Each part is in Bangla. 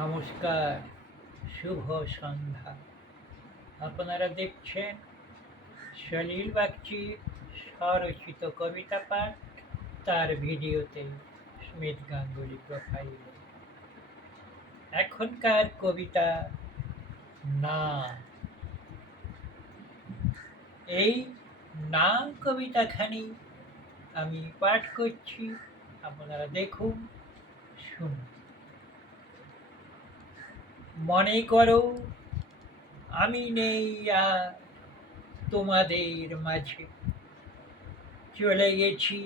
নমস্কার, শুভ সন্ধ্যা। আপনারা দেখছেন সলিল বাগচির স্বরচিত কবিতা পাঠ, তার ভিডিওতে স্মিত গাঙ্গুলি প্রোফাইলে। এখনকার কবিতা না। এই না কবিতাখানি আমি পাঠ করছি, আপনারা দেখুন, শুনুন। মনে করো আমি নেই আর তোমাদের মাঝে, চলে গেছি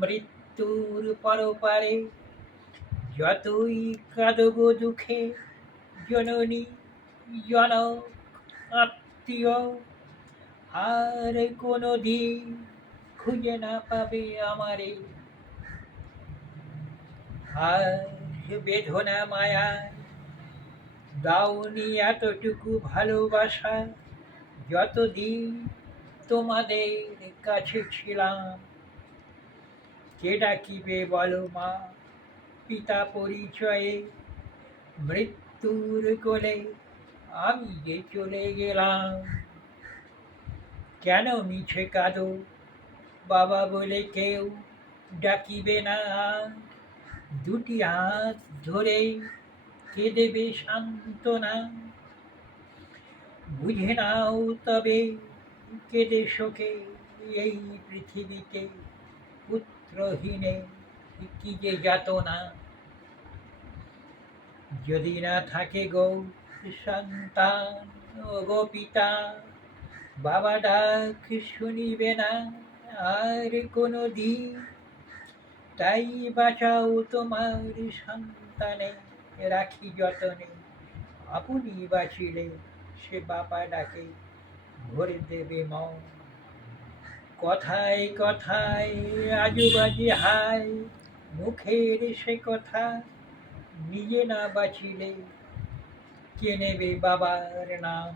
মৃত্যুর পরপারে। যতই কাঁদব দুঃখে জননী জনক আত্মীয়, আর কোনো দিন খুঁজে না পাবে আমারে। আর বেদনা মায়ায় দাওনি এতটুকু ভালোবাসা, যতদিন তোমাদের কাছে ছিলাম। কে ডাকিবে বলো মা পিতা পরিচয়ে, মৃত্যুর কোলে আমি যে চলে গেলাম। কেন মিছে কাঁদো বাবা বলে কেউ ডাকিবে না আর? দুটি হাত ধরে কে দেবে সান্ত্বনা? বুঝে নাও তবে কেঁদে শোকে এই পৃথিবীতে পুত্রহীনে কি যে যাতনা। যদি না থাকে গো সন্তান ও গো পিতা, বাবা ডাক শুনিবে না আর কোনো দিন। তাই বাঁচাও তোমার সন্তানে, রাখি যতনে, আপনি বাঁচিলে সে বাবা ডাকে ভরে দেবে মন। কথায় কথায় আজু বাজে হায়, মুখের সে কথা নিজে না বাঁচিলে কে নেবে বাবার নাম।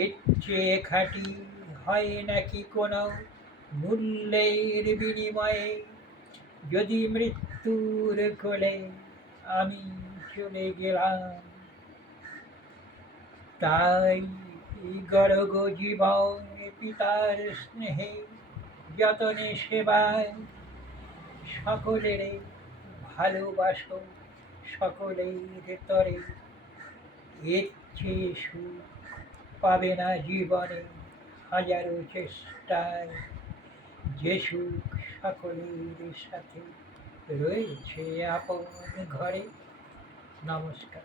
এর চেয়ে খাঁটি হয় নাকি কোনো মূল্যের বিনিময়ে, যদি মৃত্যুর কোলে আমি চলে গেলাম। তাই গড়গ জীবন পিতার স্নেহে যতনে সেবায়, সকলের ভালোবাসো সকলের তরে। এর চেয়ে সুখ পাবে না জীবনে হাজারো চেষ্টায়, যে সুখ সকলের সাথে রয়েছে আপন ঘরে। নমস্কার।